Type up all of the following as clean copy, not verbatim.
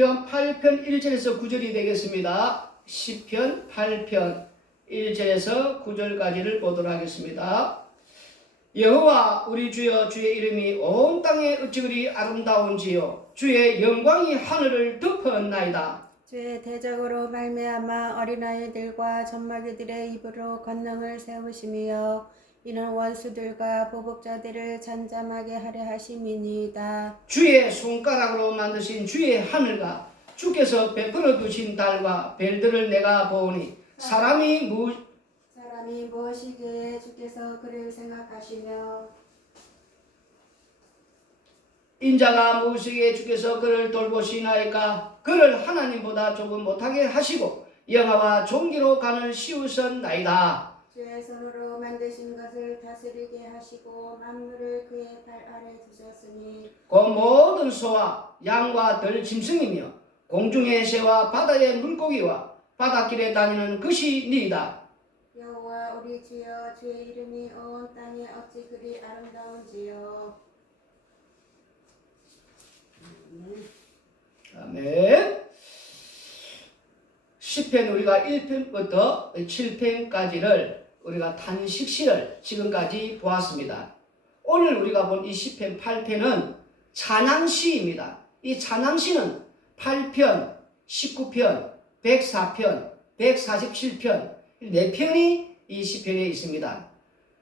시편 8편 1절에서 9절이 되겠습니다. 시편 8편 1절에서 9절까지를 보도록 하겠습니다. 여호와 우리 주여, 주의 이름이 온 땅에 어찌 그리 아름다운지요. 주의 영광이 하늘을 덮었나이다. 주의 대적으로 말미암아 어린아이들과 젖먹이들의 입으로 권능을 세우시며 이는 원수들과 보복자들을 잠잠하게 하려 하심이니이다. 주의 손가락으로 만드신 주의 하늘과 주께서 베풀어 두신 달과 별들을 내가 보니 사람이 무엇이기에 주께서 그를 생각하시며 인자가 무엇이기에 주께서 그를 돌보시나이까. 그를 하나님보다 조금 못하게 하시고 영화와 종기로 가는 씌우셨나이다. 주의 손으로 만드신 것을 다스리게 하시고 만물을 그의 발 아래 두셨으니 그 모든 소와 양과 들 짐승이며 공중의 새와 바다의 물고기와 바닷길에 다니는 것이 니이다. 여호와 우리 주여, 주의 이름이 온 땅에 어찌 그리 아름다운지요. 아멘. 시편 우리가 1편부터 7편까지를 우리가 탄식시를 지금까지 보았습니다. 오늘 우리가 본 이 시편 8편은 찬양시입니다. 이 찬양시는 8편, 19편, 104편, 147편 4편이 이 시편에 있습니다.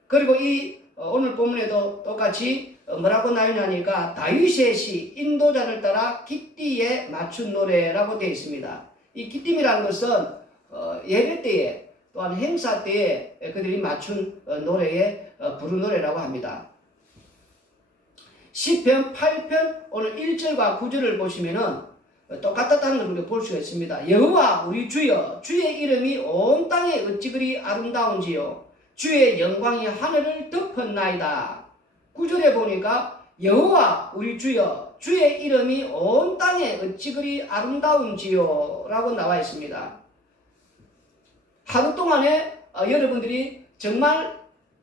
그리고 이 오늘 본문에도 똑같이 뭐라고 나오냐니까 다윗의 시 인도자를 따라 깃띠에 맞춘 노래라고 되어 있습니다. 이 깃띠이라는 것은 예배 때에 또한 행사 때에 그들이 맞춘 노래에 부른 노래라고 합니다. 시편 8편 오늘 1절과 9절을 보시면은 똑같다는 걸 우리가 볼 수가 있습니다. 여호와 우리 주여, 주의 이름이 온 땅에 어찌 그리 아름다운지요. 주의 영광이 하늘을 덮었나이다. 9절에 보니까 여호와 우리 주여, 주의 이름이 온 땅에 어찌 그리 아름다운지요 라고 나와 있습니다. 하루 동안에 여러분들이 정말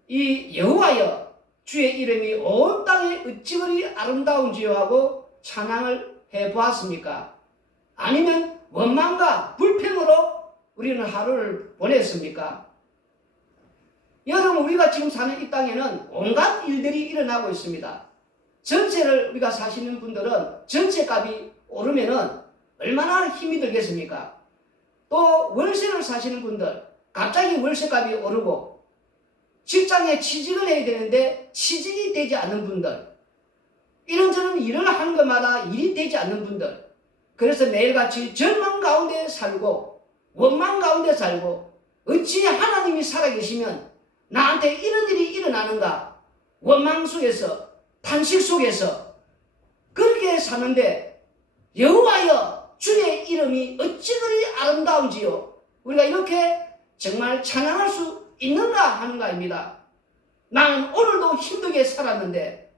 이 여호와여, 주의 이름이 온 땅에 어찌 그리 아름다운지요 하고 찬양을 해보았습니까? 아니면 원망과 불평으로 우리는 하루를 보냈습니까? 여러분, 우리가 지금 사는 이 땅에는 온갖 일들이 일어나고 있습니다. 전세를 우리가 사시는 분들은 전세값이 오르면은 얼마나 힘이 들겠습니까? 또 월세를 사시는 분들, 갑자기 월세값이 오르고 직장에 취직을 해야 되는데 취직이 되지 않는 분들, 이런저런 일을 하는 것마다 일이 되지 않는 분들, 그래서 매일같이 절망 가운데 살고 원망 가운데 살고 어찌 하나님이 살아계시면 나한테 이런 일이 일어나는가, 원망 속에서 탄식 속에서 그렇게 사는데 여호와여, 주의 이름이 어찌 그리 아름다운지요. 우리가 이렇게 정말 찬양할 수 있는가 하는 것입니다. 나는 오늘도 힘들게 살았는데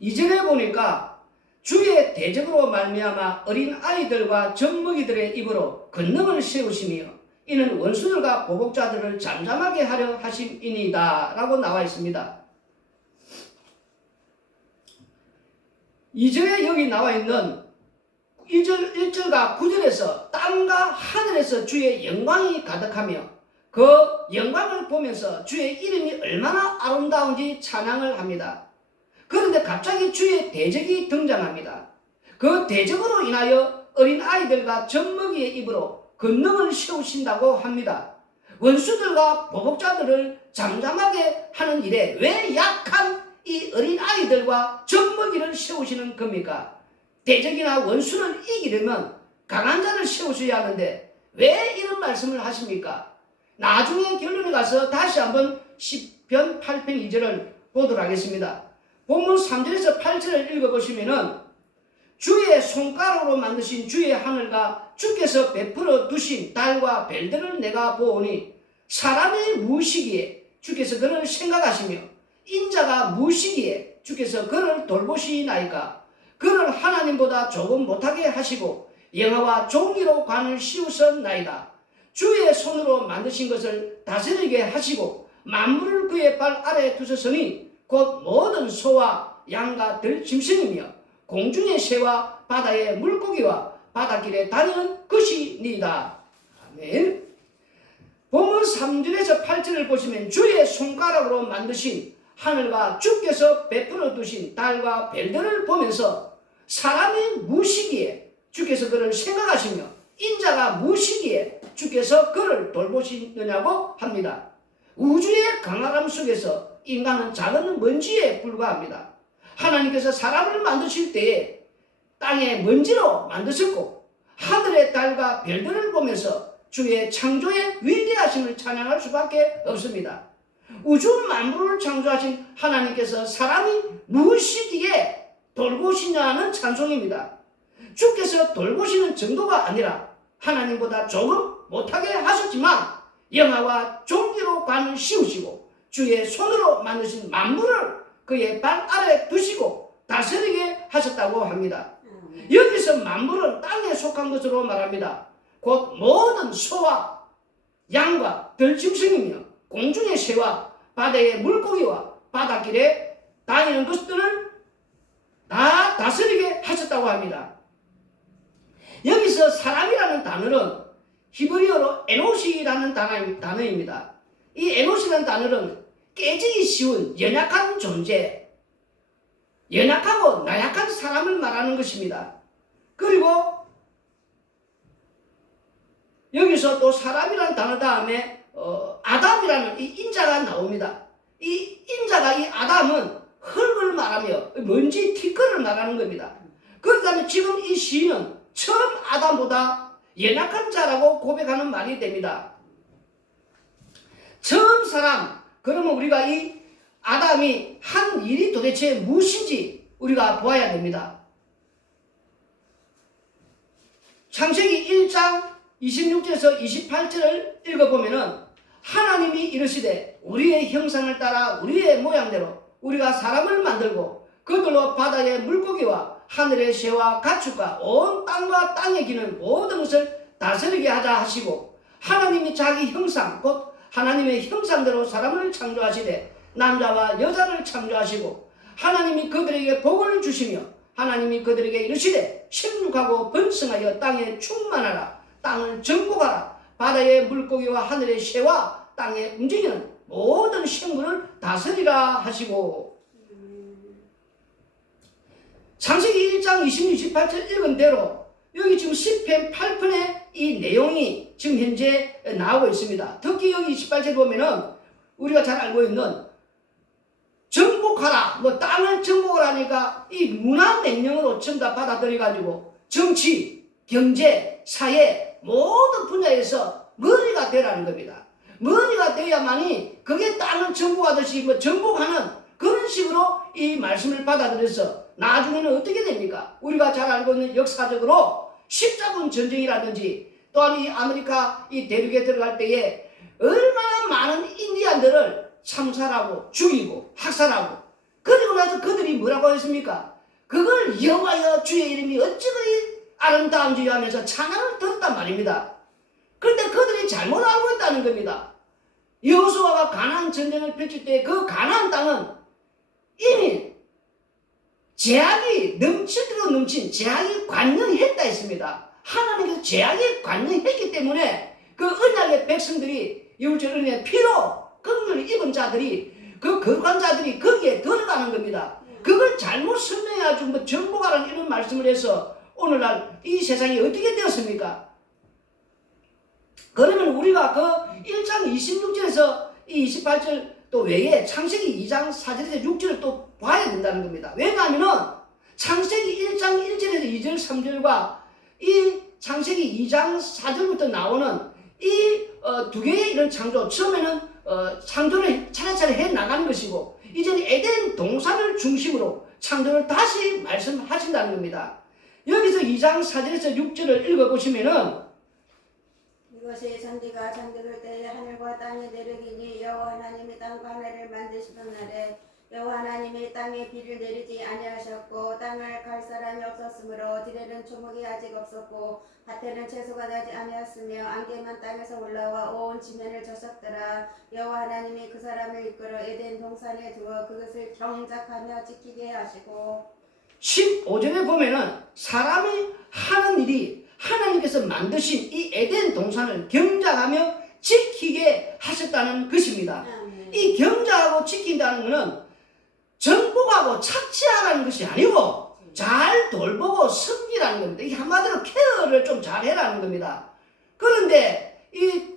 2절에 보니까 주의 대적으로 말미암아 어린 아이들과 젖먹이들의 입으로 권능을 세우시며 이는 원수들과 보복자들을 잠잠하게 하려 하심이니이다 라고 나와 있습니다. 2절에 여기 나와 있는 1절과 9절에서 땅과 하늘에서 주의 영광이 가득하며 그 영광을 보면서 주의 이름이 얼마나 아름다운지 찬양을 합니다. 그런데 갑자기 주의 대적이 등장합니다. 그 대적으로 인하여 어린 아이들과 젖먹이의 입으로 권능을 세우신다고 합니다. 원수들과 보복자들을 잠잠하게 하는 일에 왜 약한 이 어린 아이들과 젖먹이를 세우시는 겁니까? 대적이나 원수를 이기려면 강한 자를 세우셔야 하는데 왜 이런 말씀을 하십니까? 나중에 결론에 가서 다시 한번 시편 8편 2절을 보도록 하겠습니다. 본문 3절에서 8절을 읽어보시면은 주의 손가락으로 만드신 주의 하늘과 주께서 베풀어 두신 달과 별들을 내가 보오니 사람이 무엇이기에 주께서 그를 생각하시며 인자가 무엇이기에 주께서 그를 돌보시나이까. 그를 하나님보다 조금 못하게 하시고 영화와 종기로 관을 씌우셨나이다. 주의 손으로 만드신 것을 다스리게 하시고 만물을 그의 발 아래 두셨으니 곧 모든 소와 양과 들 짐승이며 공중의 새와 바다의 물고기와 바닷길에 다니는 것이니이다. 아멘. 본문 3절에서 8절을 보시면 주의 손가락으로 만드신 하늘과 주께서 베풀어 두신 달과 별들을 보면서 사람이 무엇이기에 주께서 그를 생각하시며 인자가 무엇이기에 주께서 그를 돌보시느냐고 합니다. 우주의 강화감 속에서 인간은 작은 먼지에 불과합니다. 하나님께서 사람을 만드실 때에 땅의 먼지로 만드셨고 하늘의 달과 별들을 보면서 주의 창조의 위대하심을 찬양할 수밖에 없습니다. 우주 만물을 창조하신 하나님께서 사람이 무엇이기에 돌보시냐는 찬송입니다. 주께서 돌보시는 정도가 아니라 하나님보다 조금 못하게 하셨지만 영화와 존귀로 관을 씌우시고 주의 손으로 만드신 만물을 그의 발 아래 두시고 다스리게 하셨다고 합니다. 여기서 만물은 땅에 속한 것으로 말합니다. 곧 모든 소와 양과 들짐승이며 공중의 새와 바다의 물고기와 바닷길에 다니는 것들을 다 다스리게 하셨다고 합니다. 여기서 사람이라는 단어는 히브리어로 에노시라는 단어입니다. 이 에노시라는 단어는 깨지기 쉬운 연약한 존재, 연약하고 나약한 사람을 말하는 것입니다. 그리고 여기서 또 사람이라는 단어 다음에 아담이라는 이 인자가 나옵니다. 이 인자가 이 아담은 흙을 말하며 먼지 티끌을 말하는 겁니다. 그렇기 때문에 지금 이 시인은 처음 아담보다 연약한 자라고 고백하는 말이 됩니다. 처음 사람, 그러면 우리가 이 아담이 한 일이 도대체 무엇인지 우리가 보아야 됩니다. 창세기 1장 26절에서 28절을 읽어보면은 하나님이 이르시되 우리의 형상을 따라 우리의 모양대로 우리가 사람을 만들고 그들로 바다의 물고기와 하늘의 새와 가축과 온 땅과 땅에 기는 모든 것을 다스리게 하자 하시고 하나님이 자기 형상 곧 하나님의 형상대로 사람을 창조하시되 남자와 여자를 창조하시고 하나님이 그들에게 복을 주시며 하나님이 그들에게 이르시되 생육하고 번성하여 땅에 충만하라 땅을 정복하라 바다의 물고기와 하늘의 새와 땅에 움직이는 모든 생물을 다스리라 하시고 창세기 1장 26, 28절 읽은 대로 여기 지금 시편 8편의 이 내용이 지금 현재 나오고 있습니다. 특히 여기 28절 보면은 우리가 잘 알고 있는 정복하라, 땅을 정복하라니까 이 문화 명령으로 전부 다 받아들여가지고 정치, 경제, 사회 모든 분야에서 머리가 되라는 겁니다. 머리가 되어야만이 그게 땅을 정복하듯이 정복하는 그런 식으로 이 말씀을 받아들여서 나중에는 어떻게 됩니까? 우리가 잘 알고 있는 역사적으로 십자군 전쟁이라든지 또한 이 아메리카 이 대륙에 들어갈 때에 얼마나 많은 인디안들을 참살하고 죽이고 학살하고 그리고 나서 그들이 뭐라고 했습니까? 그걸 여호와여 주의 이름이 어찌 그리 아름다운지 하면서 찬양을 들었단 말입니다. 그런데 그들이 잘못 알고 있다는 겁니다. 여호수아가 가나안 전쟁을 펼칠 때 그 가나안 땅은 이미 제약이 넘칠 대로 넘친 제약이 관영했다 했습니다. 하나님께서 제약이 관영했기 때문에 그 언약의 백성들이 여우절 은혜의 피로 긍휼을 입은 자들이 그 거룩한 자들이 거기에 들어가는 겁니다. 그걸 잘못 설명해가지고 정복하라는 이런 말씀을 해서 오늘날 이 세상이 어떻게 되었습니까? 그러면 우리가 그 1장 26절에서 이 28절 또 외에 창세기 2장 4절에서 6절을 또 봐야 된다는 겁니다. 왜냐하면은 창세기 1장 1절에서 2절 3절과 이 창세기 2장 4절부터 나오는 이 두 개의 이런 창조, 처음에는 창조를 차례차례 해 나가는 것이고 이제는 에덴 동산을 중심으로 창조를 다시 말씀하신다는 겁니다. 여기서 2장 4절에서 6절을 읽어보시면은 이것이 천지가 잠들을 때에 하늘과 땅이 내리기니 여호와 하나님이 땅과 하늘을 만드시던 날에 여호와 하나님이 땅에 비를 내리지 아니하셨고 땅을 갈 사람이 없었으므로 들에는 초목이 아직 없었고 밭에는 채소가 나지 아니하였으며 안개만 땅에서 올라와 온 지면을 젖었더라. 여호와 하나님이 그 사람을 이끌어 에덴 동산에 두어 그것을 경작하며 지키게 하시고 15절에 보면은 사람이 하는 일이 하나님께서 만드신 이 에덴 동산을 경작하며 지키게 하셨다는 것입니다. 아멘. 이 경작하고 지킨다는 것은 정복하고 착취하라는 것이 아니고 잘 돌보고 섬기라는 겁니다. 이 한마디로 케어를 좀 잘해라는 겁니다. 그런데 이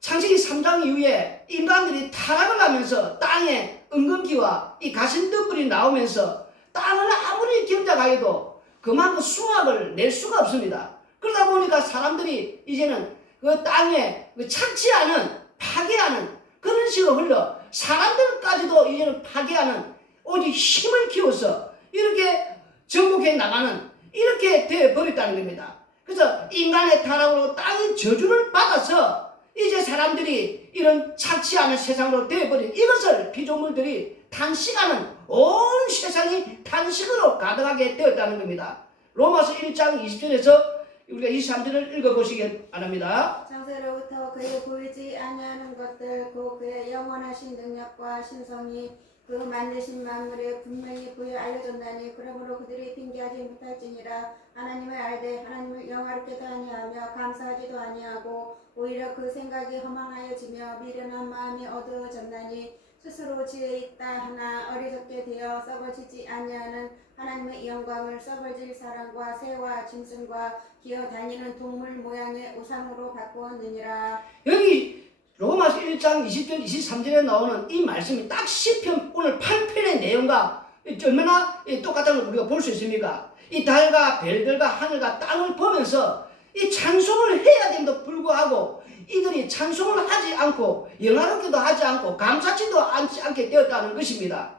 창세기 3장 이후에 인간들이 타락을 하면서 땅에 은근기와 이 가신떡불이 나오면서 땅을 아무리 경작하여도 그만큼 수확을 낼 수가 없습니다. 그러다 보니까 사람들이 이제는 그 땅에 착취하는 파괴하는 그런 식으로 흘러 사람들까지도 이제는 파괴하는 오직 힘을 키워서 이렇게 정복해 나가는 이렇게 되어 버렸다는 겁니다. 그래서 인간의 타락으로 땅이 저주를 받아서 이제 사람들이 이런 착취하는 세상으로 되어버린 이것을 피조물들이 탄식하는 온 세상이 탄식으로 가득하게 되었다는 겁니다. 로마서 1장 20절에서 우리가 23절을 읽어보시기 바랍니다. 창세로부터 그의 보이지 아니하는 것들 곧 그의 영원하신 능력과 신성이 그 만드신 만물에 분명히 부여 알려졌나니 그러므로 그들이 핑계하지 못할지니라. 하나님을 알되 하나님을 영화롭게도 아니하며 감사하지도 아니하고 오히려 그 생각이 허망하여지며 미련한 마음이 어두워졌나니 스스로 지혜 있다 하나 어리석게 되어 썩어지지 아니하는 하나님의 영광을 썩어질 사람과 새와 짐승과 기어다니는 동물 모양의 우상으로 바꾸었느니라. 여기 로마서 1장 20절 23절에 나오는 이 말씀이 딱 시편 오늘 8편의 내용과 얼마나 똑같다는 걸 우리가 볼 수 있습니까? 이 달과 별들과 하늘과 땅을 보면서 이 찬송을 해야 됨에도 불구하고 이들이 찬송을 하지 않고 영화롭게도 하지 않고 감사치도 않게 되었다는 것입니다.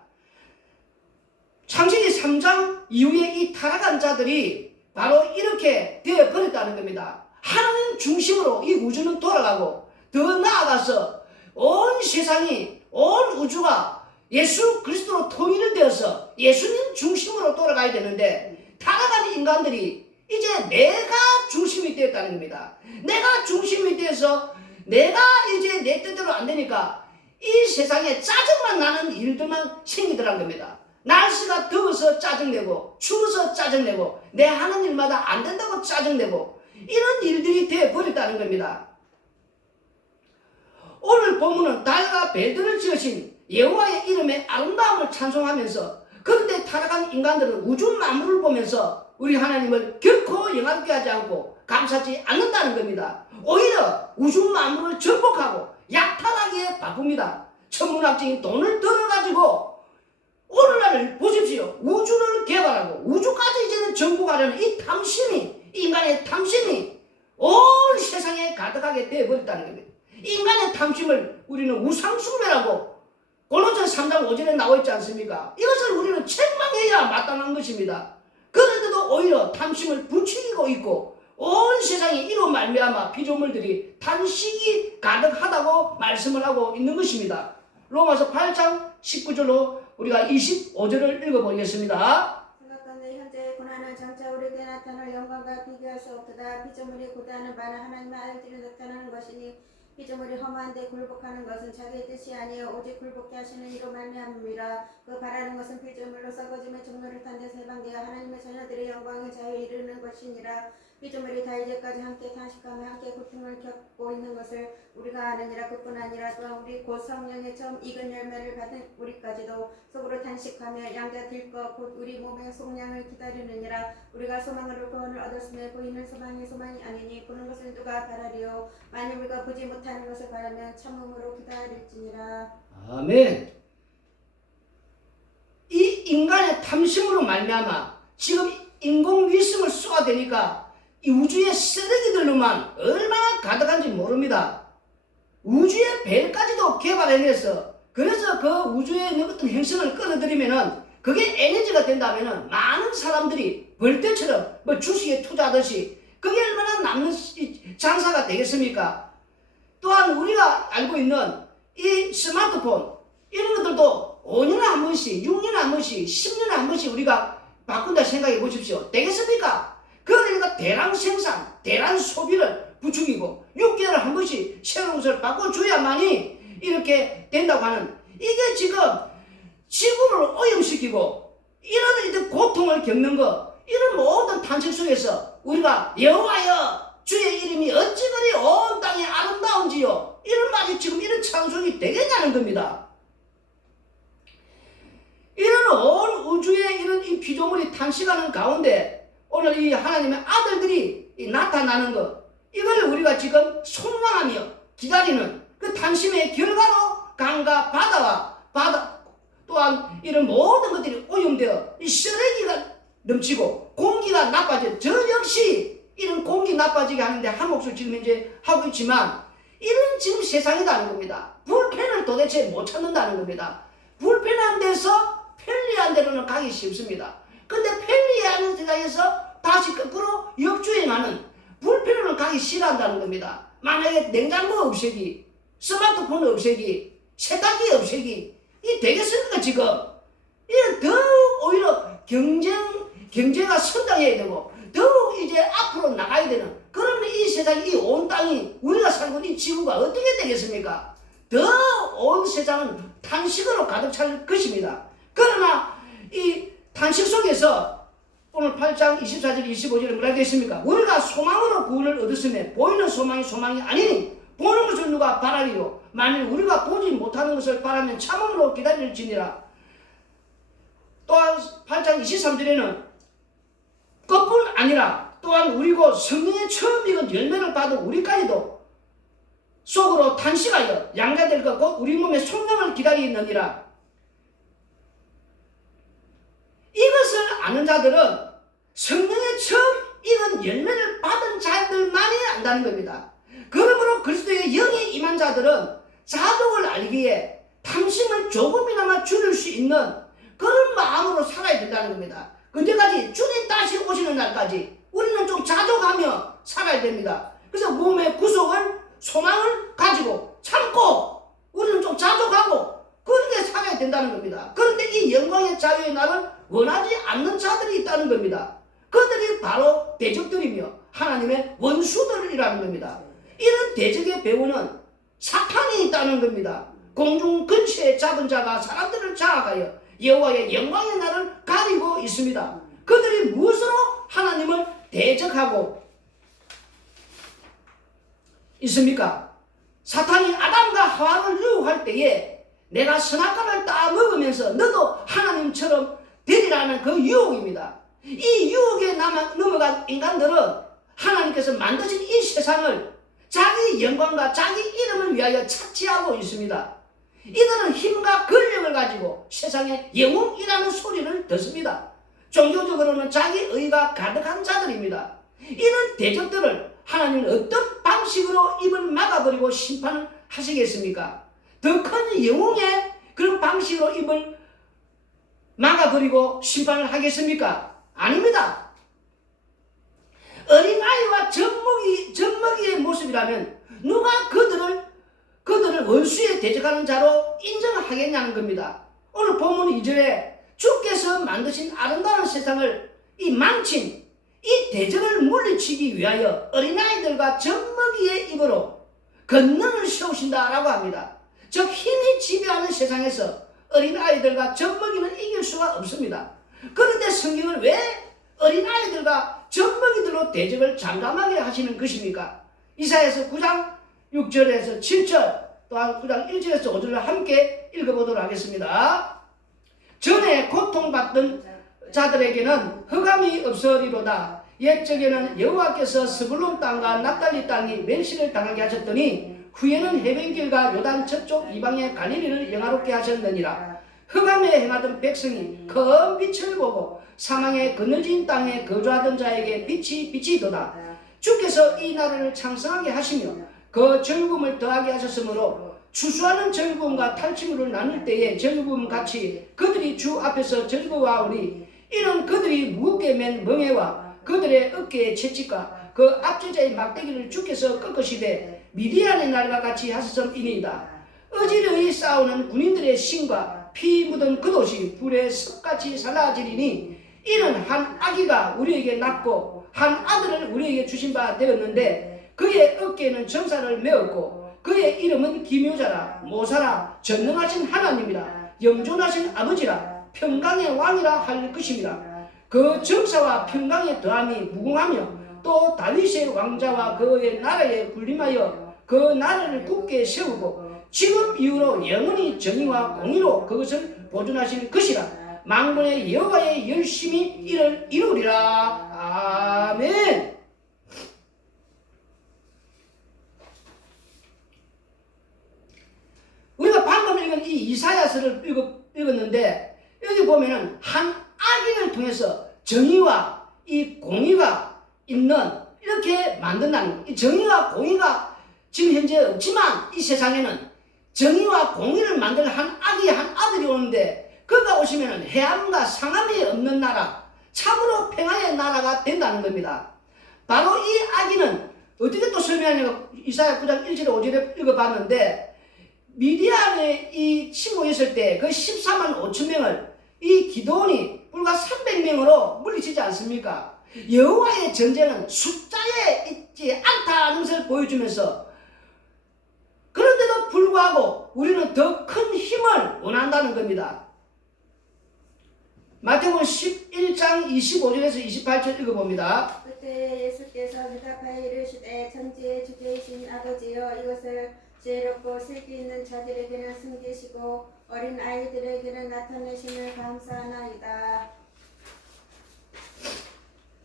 창세기 3장 이후에 이 타락한 자들이 바로 이렇게 되어버렸다는 겁니다. 하나님 중심으로 이 우주는 돌아가고 더 나아가서 온 세상이 온 우주가 예수 그리스도로 통일이 되어서 예수님 중심으로 돌아가야 되는데 타락한 인간들이 이제 내가 중심이 되었다는 겁니다. 내가 중심이 되어서 내가 이제 내 뜻대로 안 되니까 이 세상에 짜증만 나는 일들만 생기더란 겁니다. 날씨가 더워서 짜증내고 추워서 짜증내고 내 하는 일마다 안 된다고 짜증내고 이런 일들이 되어버렸다는 겁니다. 오늘 본문은 달과 별들을 지으신 여호와의 이름의 아름다움을 찬송하면서 그런데 타락한 인간들은 우주 만물을 보면서 우리 하나님을 결코 영화롭게 하지 않고 감사하지 않는다는 겁니다. 오히려 우주 만물을 정복하고 약탈하기에 바쁩니다. 천문학적인 돈을 들어가지고 오늘날을 보십시오. 우주를 개발하고 우주까지 이제는 정복하려는 이 탐심이 인간의 탐심이 온 세상에 가득하게 되어버렸다는 겁니다. 인간의 탐심을 우리는 우상숭배라고 골로새 3장 5절에 나와 있지 않습니까? 이것을 우리는 책망해야 마땅한 것입니다. 그런데도 오히려 탐심을 부추기고 있고 온 세상이 이로 말미암아 피조물들이 탄식이 가득하다고 말씀을 하고 있는 것입니다. 로마서 8장 19절로 우리가 25절을 읽어보겠습니다. 생각건대 현재의 고난은 장차 우리 때 나타날 영광과 비교할 수 없도다. 피조물이 고대하는 바는 하나님의 아들들이 나타나는 것이니 피조물이 험한데 굴복하는 것은 자기의 뜻이 아니요 오직 굴복케 하시는 이로 말미암음이라. 그 바라는 것은 피조물로 썩어짐의 종로를 탄 데서 해방되어 하나님의 자녀들의 영광의 자유에 이르는 것이니라. 피조물이 다 이제까지 함께 탄식하며 함께 고통을 겪고 있는 것을 우리가 아느니라. 그뿐 아니라 또한 우리 곧 성령의 처음 익은 열매를 받은 우리까지도 속으로 탄식하며 양자 들것 곧 우리 몸의 속량을 기다리느니라. 우리가 소망으로 구원을 얻었음에 보이는 소망이 소망이 아니니 보는 것을 누가 바라리요. 만일 우리가 보지 못하는 것을 바라면 참음으로 기다릴지니라. 아멘. 이 인간의 탐심으로 말미암아 지금 인공위성을 쏘아대니까 이 우주의 쓰레기들로만 얼마나 가득한지 모릅니다. 우주의 벨까지도 개발해내서 그래서 그 우주에 있는 어떤 행성을 끌어들이면은 그게 에너지가 된다면은 많은 사람들이 벌떼처럼 뭐 주식에 투자하듯이 그게 얼마나 남는 장사가 되겠습니까? 또한 우리가 알고 있는 이 스마트폰 이런 것들도 5년에 한 번씩 6년에 한 번씩 10년에 한 번씩 우리가 바꾼다 생각해 보십시오. 되겠습니까? 그러니까 대량 생산, 대량 소비를 부추기고 6개월에 한 번씩 새로운 것을 바꿔줘야만이 이렇게 된다고 하는 이게 지금 지구를 오염시키고 이런 고통을 겪는 것, 이런 모든 탄식 속에서 우리가 여호와여 주의 이름이 어찌 그리 온 땅에 아름다운지요, 이런 말이 지금 이런 찬송이 되겠냐는 겁니다. 이런 온 우주에 이런 이 피조물이 탄식하는 가운데 오늘 이 하나님의 아들들이 나타나는 것, 이걸 우리가 지금 소망하며 기다리는 그 탄심의 결과로 강과 바다 또한 이런 모든 것들이 오염되어 이 쓰레기가 넘치고 공기가 나빠져, 저 역시 이런 공기 나빠지게 하는데 한 몫을 지금 이제 하고 있지만, 이런 지금 세상이라는 겁니다. 불편을 도대체 못 찾는다는 겁니다. 불편한 데서 편리한 데로는 가기 쉽습니다. 근데 편리한 세상에서 다시 거꾸로 역주행하는 불편으로는 가기 싫어한다는 겁니다. 만약에 냉장고 없애기, 스마트폰 없애기, 세탁기 없애기, 이 되겠습니까 지금? 이는 더욱 오히려 경제가 성장해야 되고 더욱 이제 앞으로 나가야 되는, 그러면 이 세상, 이 온 땅이, 우리가 살고 있는 이 지구가 어떻게 되겠습니까? 더 온 세상은 탄식으로 가득 찰 것입니다. 그러나 이 탄식 속에서 오늘 8장 24절 25절에 뭐라 되어 있습니까? 우리가 소망으로 구원을 얻었으면 보이는 소망이 아니니 보는 것을 누가 바라리요, 만일 우리가 보지 못하는 것을 바라면 참음으로 기다릴지니라. 또한 8장 23절에는 그뿐 아니라 또한 우리 곧 성령의 처음 익은 열매를 받은 우리까지도 속으로 탄식하여 양자될 것고 우리 몸의 성령을 기다리느니라. 이것을 아는 자들은 성령의 처음 익은 열매를 받은 자들만이 안다는 겁니다. 그러므로 그리스도의 영이 임한 자들은 자독을 알기에 탐심을 조금이나마 줄일 수 있는 그런 마음으로 살아야 된다는 겁니다. 그때까지 주님 다시 오시는 날까지 우리는 좀 자족하며 살아야 됩니다. 그래서 몸의 구속을, 소망을 가지고 참고 우리는 좀 자족하고 그렇게 살아야 된다는 겁니다. 그런데 이 영광의 자유의 날을 원하지 않는 자들이 있다는 겁니다. 그들이 바로 대적들이며 하나님의 원수들이라는 겁니다. 이런 대적의 배후는 사탄이 있다는 겁니다. 공중 근처에 잡은 자가 사람들을 장악하여 여호와의 영광의 날을 가리고 있습니다. 그들이 무엇으로 하나님을 대적하고 있습니까? 사탄이 아담과 하와를 유혹할 때에 내가 선악과를 따 먹으면서 너도 하나님처럼 되리라는 그 유혹입니다. 이 유혹에 넘어간 인간들은 하나님께서 만드신 이 세상을 자기 영광과 자기 이름을 위하여 착취하고 있습니다. 이들은 힘과 권력을 가지고 세상에 영웅이라는 소리를 듣습니다. 종교적으로는 자기 의가 가득한 자들입니다. 이런 대적들을 하나님은 어떤 방식으로 입을 막아버리고 심판을 하시겠습니까? 더 큰 영웅의 그런 방식으로 입을 막아버리고 심판을 하겠습니까? 아닙니다. 어린아이와 젖먹이의 모습이라면 누가 그들을 원수에 대적하는 자로 인정하겠냐는 겁니다. 오늘 본문 2절에 주께서 만드신 아름다운 세상을 이 망친 이 대적을 물리치기 위하여 어린아이들과 젖먹이의 입으로 권능을 세우신다라고 합니다. 즉 힘이 지배하는 세상에서 어린아이들과 젖먹이는 이길 수가 없습니다. 그런데 성경은 왜 어린아이들과 젖먹이들로 대적을 장담하게 하시는 것입니까? 이사야서 9장 6절에서 7절 또한 9장 1절에서 5절을 함께 읽어보도록 하겠습니다. 전에 고통받던 자들에게는 흑암이 없으리로다. 옛적에는 여호와께서 스불론 땅과 납달리 땅이 멸시를 당하게 하셨더니 후에는 해변길과 요단 저쪽 이방의 갈릴리를 영화롭게 하셨느니라. 흑암에 행하던 백성이 큰 빛을 보고 사망의 그늘진 땅에 거주하던 자에게 빛이 비치도다. 주께서 이 나라를 창성하게 하시며 그 즐거움을 더하게 하셨으므로 추수하는 즐거움과 탈취물을 나눌 때에 즐거움 같이 그들이 주 앞에서 즐거워하오니 이는 그들이 무겁게 맨 멍에와 그들의 어깨의 채찍과 그 압제자의 막대기를 주께서 꺾으시되 미디안의 날과 같이 하셨음이니이다. 어지러이 싸우는 군인들의 신과 피 묻은 겉옷이 불에 습같이 살라지리니 이는 한 아기가 우리에게 낳고 한 아들을 우리에게 주신 바 되었는데 그의 어깨에는 정사를 메었고 그의 이름은 기묘자라 모사라 전능하신 하나님이라 영존하신 아버지라 평강의 왕이라 할 것입니다. 그 정사와 평강의 더함이 무궁하며 또 다윗의 왕자와 그의 나라에 군림하여 그 나라를 굳게 세우고 지금 이후로 영원히 정의와 공의로 그것을 보존하실 것이라. 만군의 여호와의 열심히 이를 이루리라. 아멘. 우리가 방금 읽은 이 이사야서를 읽었는데 여기 보면은 한 악인을 통해서 정의와 이 공의가 있는 이렇게 만든다는 이 정의와 공의가 지금 현재 없지만 이 세상에는 정의와 공의를 만들 한 악이 한 아들이 오는데 그가 오시면은 해함과 상함이 없는 나라, 참으로 평화의 나라가 된다는 겁니다. 바로 이 악인은 어떻게 또 설명하냐고 이사야 9장 1절에 5절에 읽어봤는데 미디안에 이 침공했을 때 그 14만 5천 명을 이 기도원이 불과 300명으로 물리치지 않습니까? 여호와의 전쟁은 숫자에 있지 않다는 것을 보여주면서 그런데도 불구하고 우리는 더 큰 힘을 원한다는 겁니다. 마태복음 11장 25절에서 28절 읽어봅니다. 그때 예수께서 대답하여 이르시되 천지의 주계이신 아버지여 이것을 지혜롭고 슬기 있는 자들에게는 숨기시고 어린 아이들에게는 나타내심을 감사하나이다.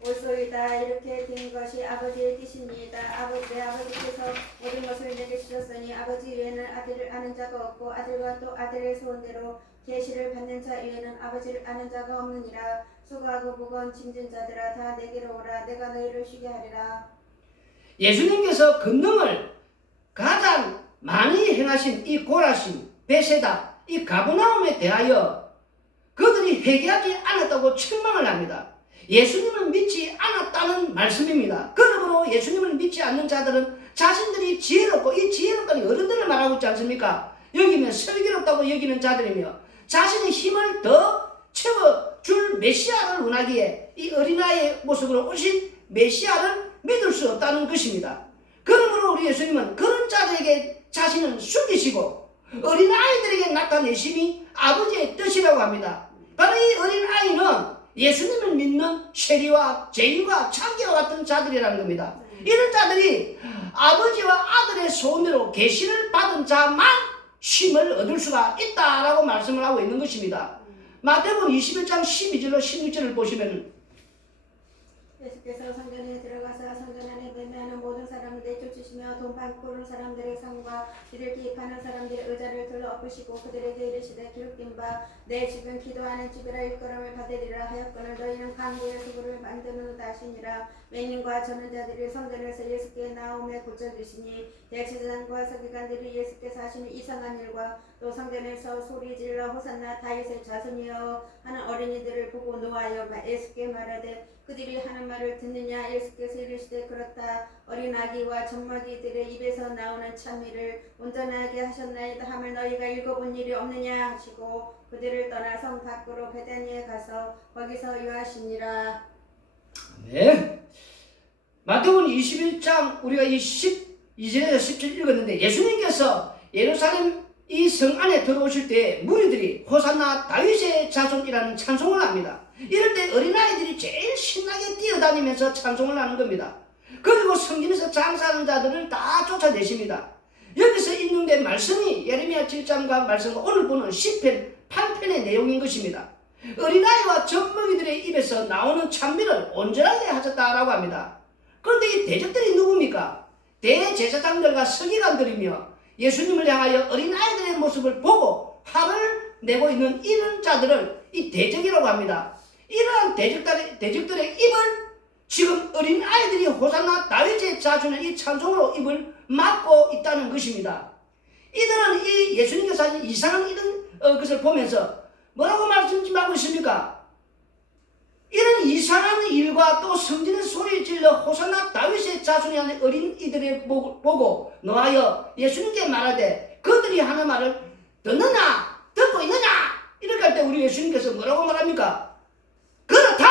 옳소이다. 이렇게 된 것이 아버지의 뜻입니다. 내 아버지께서 모든 것을 내게 주셨으니 아버지 외에는 아들을 아는 자가 없고 아들과 또 아들의 소원대로 계시를 받는 자 외에는 아버지를 아는 자가 없느니라. 수고하고 무거운 짐진 자들아 다 내게로 오라. 내가 너희를 쉬게 하리라. 예수님께서 권능을 가장 많이 행하신 이 고라신, 베세다, 이 가버나움에 대하여 그들이 회개하지 않았다고 책망을 합니다. 예수님을 믿지 않았다는 말씀입니다. 그러므로 예수님을 믿지 않는 자들은 자신들이 지혜롭고 이 지혜롭다는 어른들을 말하고 있지 않습니까? 여기면 슬기롭다고 여기는 자들이며 자신의 힘을 더 채워줄 메시아를 원하기에 이 어린아이의 모습으로 오신 메시아를 믿을 수 없다는 것입니다. 그러므로 우리 예수님은 그런 자들에게 자신을 숨기시고 어린아이들에게 나타내심이 아버지의 뜻이라고 합니다. 바로 이 어린아이는 예수님을 믿는 쉐리와 제인과 창기와 같은 자들이라는 겁니다. 이런 자들이 아버지와 아들의 소원으로 계시를 받은 자만 쉼을 얻을 수가 있다라고 말씀을 하고 있는 것입니다. 마태복음 21장 12절로 16절을 보시면 예수께서 성전에 들어가서 성전 안에 매매하는 모든 사람을 내쫓으시며 돈 받고는 사람들의 상과 이를 기입하는 사람들의 의자를 들러 엎으시고 그들에게 이르시되 기록된 바 내 집은 기도하는 집이라 일컬음을 받으리라 하였거늘 너희는 강구의 수구를 만드는다 하시니라. 맹인과 저는 자들이 성전에서 예수께 나오매 고쳐주시니 대제사장과 서기관들이 예수께서 하시는 이상한 일과 또 성전에서 소리질러 호산나 다윗의 자손이여 하는 어린이들을 보고 노하여 예수께 말하되 그들이 하는 말을 듣느냐. 예수께서 이르시되 그렇다. 어린 아기와 젖먹이들의 입에서 나오는 찬미를 온전하게 하셨나이다 함을 너희가 읽어본 일이 없느냐 하시고 그들을 떠나 성 밖으로 베다니에 가서 거기서 유하시니라. 네. 마태복음 21장 우리가 이 12절에서 10절 읽었는데 예수님께서 예루살렘 이 성 안에 들어오실 때 무리들이 호산나 다윗의 자손이라는 찬송을 합니다. 이럴 때 어린아이들이 제일 신나게 뛰어다니면서 찬송을 하는 겁니다. 그리고 성전에서 장사하는 자들을 다 쫓아내십니다. 여기서 인용된 말씀이 예레미야 7장과 말씀과 오늘 보는 시편 8편의 내용인 것입니다. 어린아이와 젖먹이들의 입에서 나오는 찬미를 온전하게 하셨다라고 합니다. 그런데 이 대적들이 누굽니까? 대제사장들과 서기관들이며 예수님을 향하여 어린아이들의 모습을 보고 화를 내고 있는 이런 자들을 이 대적이라고 합니다. 이러한 대적들의 입을 지금 어린아이들이 호산나 다윗의 자손의 이 찬송으로 입을 막고 있다는 것입니다. 이들은 이 예수님께서 하신 이상한 이런 것을 보면서 뭐라고 말씀하고 있습니까? 이런 이상한 일과 또 성전의 소리 질러 호산나 다윗의 자손이 하는 어린이들을 보고 노하여 예수님께 말하되 그들이 하는 말을 듣느냐 듣고 있느냐 이렇게 할 때 우리 예수님께서 뭐라고 말합니까? 그렇다!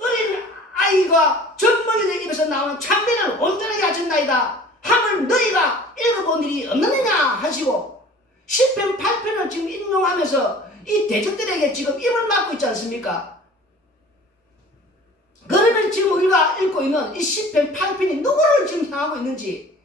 어린 아이가 젖먹이들 입에서 나오는 찬미를 온전하게 하셨나이다 함을 너희가 읽어본 일이 없느냐 하시고 시편 8편을 지금 인용하면서 이 대적들에게 지금 입을 막고 있지 않습니까? 그러면 지금 우리가 읽고 있는 이 시편 8편이 누구를 지금 향하고 있는지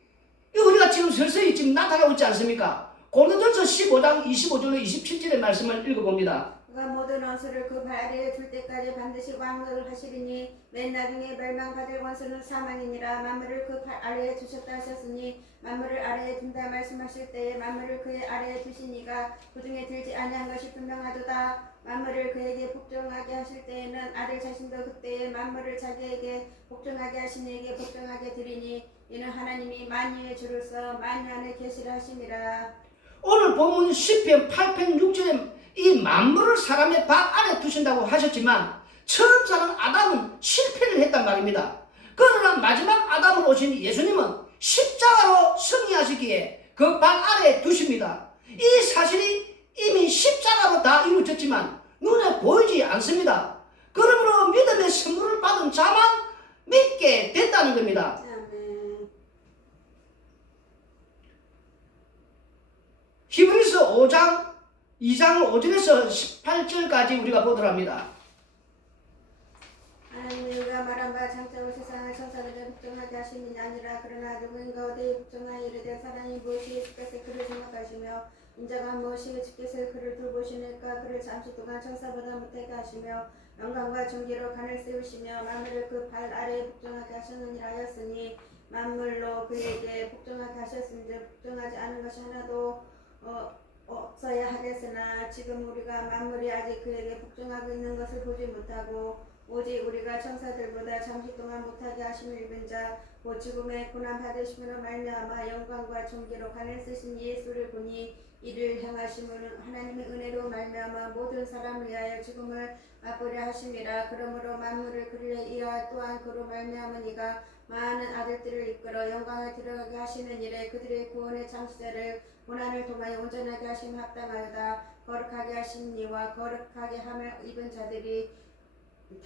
우리가 지금 서서히 지금 나타나고 있지 않습니까? 고린도전서 15장 25절로 27절의 말씀을 읽어봅니다. 그가 모든 원수를 그 발 아래에 둘 때까지 반드시 왕노를 하시리니 맨 나중에 멸망받을 원수는 사망이니라. 만물을 그 발 아래에 두셨다 하셨으니 만물을 아래에 둔다 말씀하실 때에 만물을 그의 아래에 두시니가 그 중에 들지 아니한 것이 분명하도다. 만물을 그에게 복종하게 하실 때에는 아들 자신도 그때에 만물을 자기에게 복종하게 하신 이에게 복종하게 드리니 이는 하나님이 만유의 주로서 만유 안에 계시라 하심이라. 오늘 본문 시편 8편 6절에 이 만물을 사람의 발 안에 두신다고 하셨지만 처음 사람 아담은 실패를 했단 말입니다. 그러나 마지막 아담으로 오신 예수님은 십자가로 승리하시기에 그 발 아래에 두십니다. 이 사실이 이미 십자가로 다 이루어졌지만 눈에 보이지 않습니다. 그러므로 믿음의 선물을 받은 자만 믿게 됐다는 겁니다. 아멘. 히브리서 5장 2장 5절에서 18절까지 우리가 보도록 합니다. 하나님이 우리가 말한 바 장차로 세상을 천사들을 복종하게 하심이 아니라 그러나 누구인가 어디에 복종하여 이르되 사람이 무엇이 주께서 그를 생각하시며 인자가 무엇이 주께서 그를 돌보시니까 그를 잠시 동안 천사보다 못하게 하시며 영광과 존귀로 간을 세우시며 만물을 그 발 아래에 복종하게 하셨느니라 하였으니 만물로 그에게 복종하게 하셨은즉 복종하지 않은 것이 하나도 없어야 하겠으나 지금 우리가 만물이 아직 그에게 복종하고 있는 것을 보지 못하고 오직 우리가 천사들보다 잠시 동안 못하게 하심을 입은 자 곧 죽음의 고난 받으심으로 말미암아 영광과 존귀로 간을 쓰신 예수를 보니 이를 향하심은 하나님의 은혜로 말미암아 모든 사람을 위하여 죽음을 맛보려 하심이라. 그러므로 만물을 그를 위하여 또한 그로 말미암은 이가 많은 아들들을 이끌어 영광을 들어가게 하시는 일에 그들의 구원의 창시자를 고난을 통하여 온전하게 하심 합당하여다. 거룩하게 하신 이와 거룩하게 함을 입은 자들이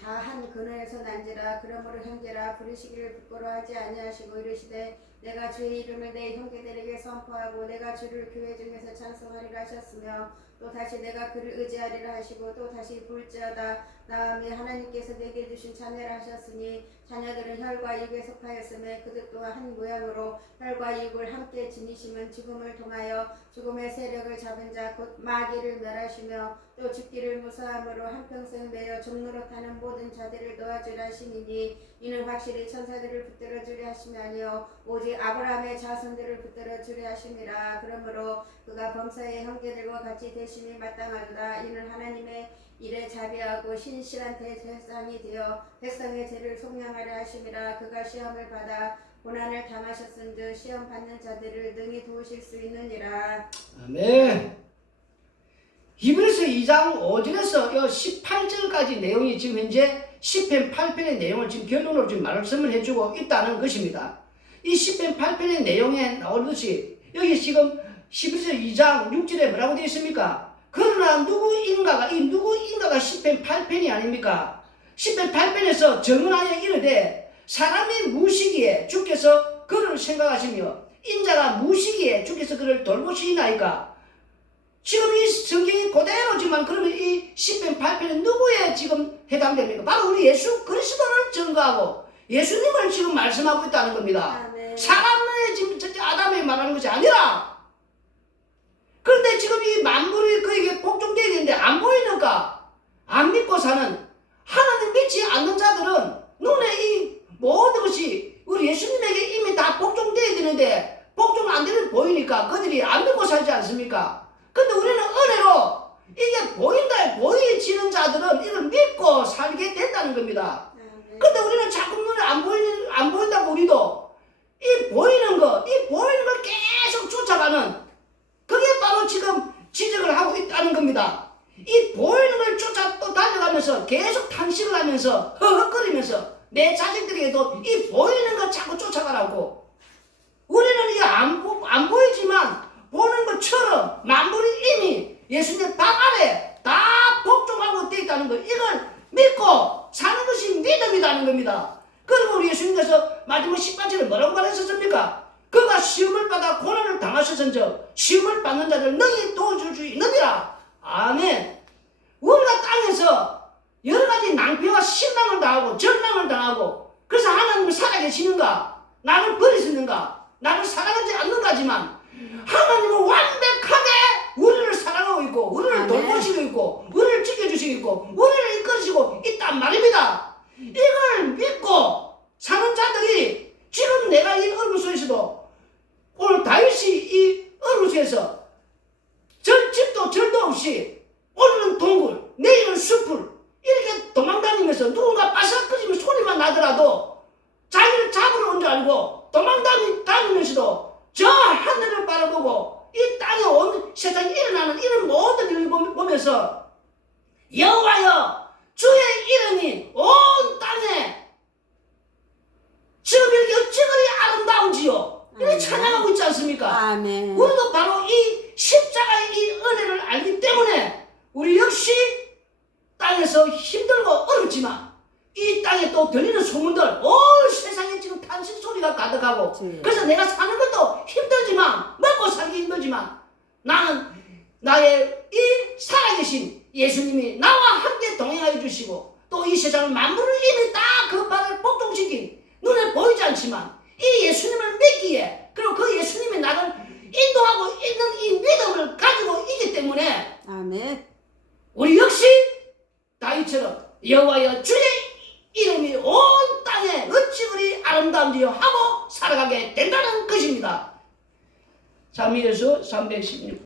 다 한 근원에서 난지라. 그러므로 형제라 부르시기를 부끄러워하지 아니하시고 이르시되 내가 주의 이름을 내 형제들에게 선포하고 내가 주를 교회 중에서 찬송하리라 하셨으며 또 다시 내가 그를 의지하리라 하시고 또 다시 볼지어다 나음에 하나님께서 내게 주신 자녀라 하셨으니 자녀들은 혈과 육에 속하였음에 그들 또한 한 모양으로 혈과 육을 함께 지니심은 죽음을 통하여 죽음의 세력을 잡은 자 곧 마귀를 멸하시며 또 죽기를 무사함으로 한평생 매여 종로로 타는 모든 자들을 놓아주라 하시니니 이는 확실히 천사들을 붙들어 주려 하심이 아니요 오직 아브라함의 자손들을 붙들어 주려 하심이라. 그러므로 그가 범사의 형제들과 같이 되심이 마땅하도다. 이는 하나님의 일에 자비하고 신실한 대제사장이 되어 백성의 죄를 속량하려 하심이라. 그가 시험을 받아 고난을 당하셨은즉 시험 받는 자들을 능히 도우실 수 있느니라. 아멘. 히브리서 2장 5절에서 18절까지 내용이 지금 현재 시편 8편의 내용을 지금 결론으로 지금 말씀을 해주고 있다는 것입니다. 이 시편 8편의 내용에 나오듯이 여기 지금 히브리서 2장 6절에 뭐라고 되어 있습니까? 그러나 누구인가가 시편 8편이 아닙니까? 시편 8편에서 정언하여 이르되 사람이 무시기에 주께서 그를 생각하시며 인자가 무시기에 주께서 그를 돌보시나이까? 지금 이 성경이 그대로지만 그러면 이 시편 8편은 누구에 지금 해당됩니까? 바로 우리 예수 그리스도를 증거하고 예수님을 지금 말씀하고 있다는 겁니다. 아멘. 사람의 지금 아담에 말하는 것이 아니라. 그런데 지금 이 만물이 그에게 복종되어야 되는데 안 보이니까 안 믿고 사는 하나님 믿지 않는 자들은 눈에 이 모든 것이 우리 예수님에게 이미 다 복종되어야 되는데 복종 안 되는 보이니까 그들이 안 믿고 살지 않습니까? 근데 우리는 은혜로 이게 보인다 보이지는 자들은 이걸 믿고 살게 된다는 겁니다. 근데 우리는 자꾸 눈에 안 보인다고 우리도 이 보이는 걸 계속 쫓아가는 그게 바로 지금 지적을 하고 있다는 겁니다. 이 보이는 걸 쫓아 또 달려가면서 계속 탐식을 하면서 허헉거리면서 내 자식들에게도 이 보이는 걸 자꾸 쫓아가라고. 우리는 이게 안 보이지만 보는 것처럼 만물이 이미 예수님 발 아래 다 복종하고 되어 있다는 것, 이걸 믿고 사는 것이 믿음이라는 겁니다. 그리고 우리 예수님께서 마지막 18절에 뭐라고 말하셨습니까? 그가 시험을 받아 고난을 당하셨은즉 시험을 받는 자를 능히 도와줄 수 있느니라. 아멘. 우리가 땅에서 여러 가지 낭패와 실망을 당하고 절망을 당하고 그래서 하나님은 살아계시는가? 나를 버리시는가? 나를 사랑하지 않는가지만 하나님은 완벽하게 우리를 사랑하고 있고 우리를 아멘. 돌보시고 있고 우리를 지켜주시고 있고 우리를 이끌으시고 있단 말입니다. 이걸 믿고 사는 자들이 지금 내가 이 어둠 속에서도 오늘 다윗이 이 어둠 속에서 집도 절도 없이 오늘은 동굴 내일은 숲을 이렇게 도망다니면서 누군가 바삭거리면 소리만 나더라도 자기를 잡으러 온 줄 알고 도망다니면서도 저 하늘을 바라보고 이 땅에 온 세상에 일어나는 이런 모든 일을 보면서 여호와여 주의 이름이 온 땅에 지금 이렇게 어찌 그리 아름다운지요 이렇게 찬양하고 있지 않습니까? 아멘. 우리도 바로 이 십자가의 이 은혜를 알기 때문에 우리 역시 땅에서 힘들고 어렵지만 이 땅에 또 들리는 소문들 온 세상에 지금 탄신 소리가 가득하고 그래서 내가 사는 것도 힘들지만 먹고 살기 힘들지만 나는 나의 이 살아계신 예수님이 나와 함께 동행하여 주시고 또 이 세상을 만물을 이미 다 그 발을 복종시킨 눈에 보이지 않지만 이 예수님을 믿기에 그리고 그 예수님이 나를 인도하고 있는 이 믿음을 가지고 있기 때문에 아멘. 우리 역시 다윗처럼 여호와여 주의 이름이 온 땅에 어찌 그리 아름다운지요 하고 살아가게 된다는 것입니다. 참미에서 316